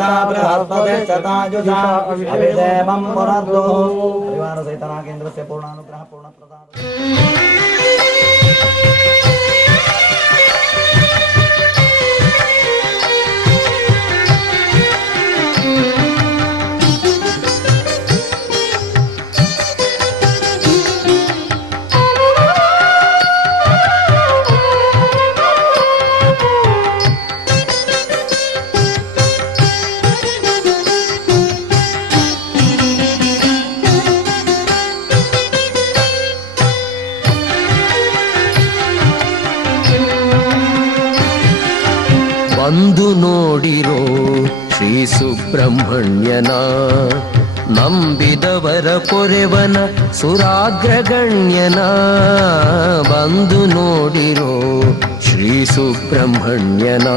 यदा बृहस्पतिश्चतायुषा अभिषेमं पुनर्दो हरिवारसहितनागेन्द्रस्य पूर्णानुग्रहः पूर्णप्रदानः ನೋಡಿರೋ ಶ್ರೀ ಸುಬ್ರಹ್ಮಣ್ಯನ ನಂಬಿದವರ ಪೊರೆವನ ಸುರಾಗ್ರಗಣ್ಯನ ಬಂದು ನೋಡಿರೋ ಶ್ರೀ ಸುಬ್ರಹ್ಮಣ್ಯನ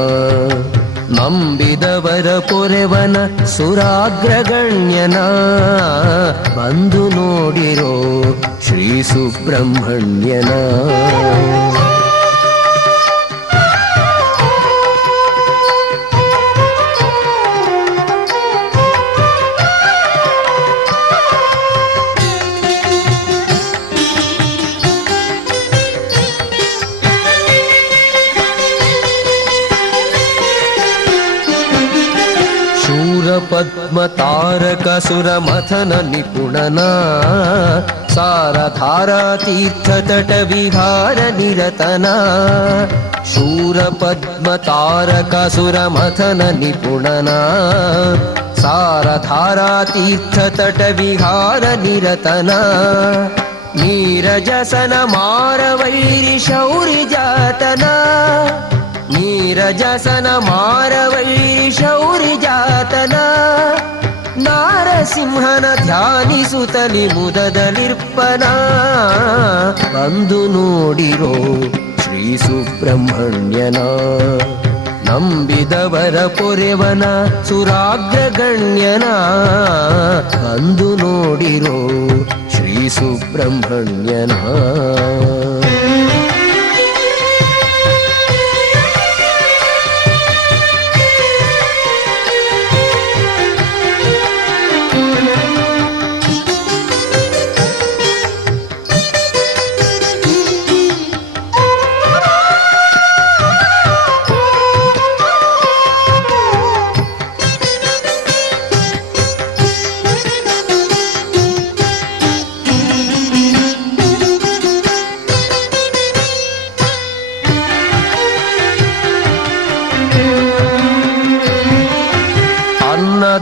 ನಂಬಿದವರ ಪೊರೆವನ ಸುರಾಗ್ರಗಣ್ಯನ ಬಂದು ನೋಡಿರೋ ಶ್ರೀ ಸುಬ್ರಹ್ಮಣ್ಯನ. पद्मतारकसुरमथन निपुणना सार थार विहार निरतना शूर निपुणना सार थारा तीर्थ तट विहार निरतना निरजसन मारवल् शौर्य जातना ನಾರಸಿಂಹನ ಧ್ಯಾನಿಸುತ್ತಲಿ ಮುದದಲಿರ್ಪನ ಬಂದು ನೋಡಿರೋ ಶ್ರೀ ಸುಬ್ರಹ್ಮಣ್ಯನ. ನಂಬಿದವರ ಪೊರೆವನ ಸುರಾಗ್ರಗಣ್ಯನ ಬಂದು ನೋಡಿರೋ ಶ್ರೀ ಸುಬ್ರಹ್ಮಣ್ಯನ.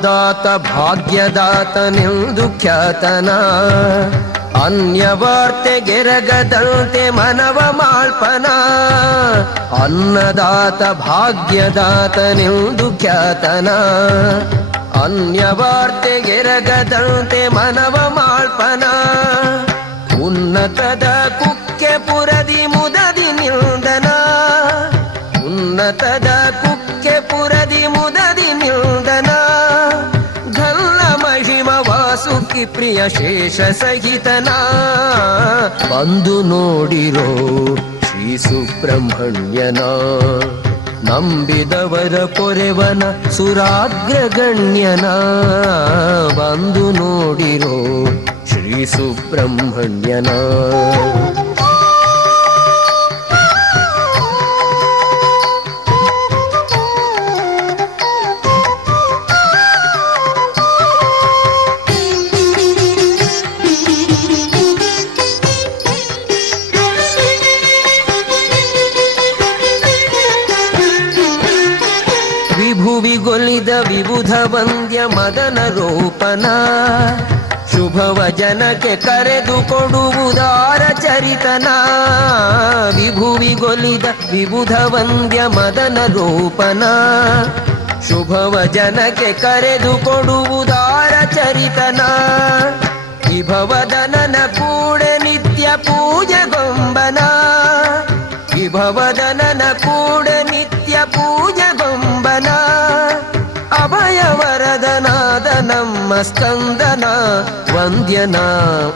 ಅನ್ನದಾತ ಭಾಗ್ಯದಾತನೆಂದು ಖ್ಯಾತನ. ಅನ್ಯವಾರ್ತೆಗೆರಗದಂತೆ ಮನವ ಮಾಳ್ಪನ. ಅನ್ನದಾತ ಭಾಗ್ಯದಾತನೆಂದು ಖ್ಯಾತನ. ಅನ್ಯವಾರ್ತೆಗೆರಗದಂತೆ ಮನವ ಮಾಳ್ಪನ. ಉನ್ನತದ ಶೇಷ ಸಹಿತನ ಬಂದು ನೋಡಿರೋ ಶ್ರೀ ಸುಬ್ರಹ್ಮಣ್ಯನ. ನಂಬಿದವರ ಪೊರೆವನ ಸುರಾಗ್ರಗಣ್ಯನ ಬಂದು ನೋಡಿರೋ ಶ್ರೀ ಸುಬ್ರಹ್ಮಣ್ಯನ. ವಿಬುಧ ವಂದ್ಯ ಮದನ ರೂಪನ ಶುಭವ ಜನಕ್ಕೆ ಕರೆದು ಕೊಡುವುದಾರ ಚರಿತನ. ವಿಭುವಿಗೊಲಿದ ವಿಬುಧ ವಂದ್ಯ ಮದನ ರೂಪನ ಶುಭವ ಜನಕ್ಕೆ ಕರೆದು ಕೊಡುವುದಾರ ಚರಿತನ. ವಿಭವದನನ ಕೂಡೆ ನಿತ್ಯ ಪೂಜೆಗೊಂಬನ ವಿಭವದನನ ಕೂಡೆ ನಿತ್ಯ ಪೂಜೆಗೊಂಬನ ಸ್ಕಂದನ ವಂದ್ಯನ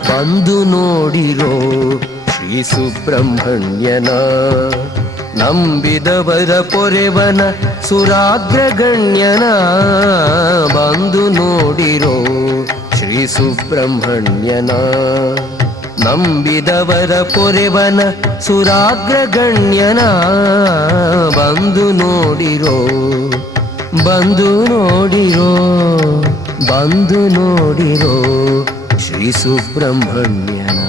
ಬಂದು ನೋಡಿರೋ ಶ್ರೀ ಸುಬ್ರಹ್ಮಣ್ಯನ. ನಂಬಿದವರ ಪೊರೆವನ ಸುರಾಗ್ರಗಣ್ಯನ ಬಂದು ನೋಡಿರೋ ಶ್ರೀ ಸುಬ್ರಹ್ಮಣ್ಯನ. ನಂಬಿದವರ ಪೊರೆವನ ಸುರಾಗ್ರಗಣ್ಯನ ಬಂದು ನೋಡಿರೋ ಬಂದು ನೋಡಿರೋ ಬಂದು ನೋಡಿರೋ ಶ್ರೀ ಸುಬ್ರಹ್ಮಣ್ಯನಾ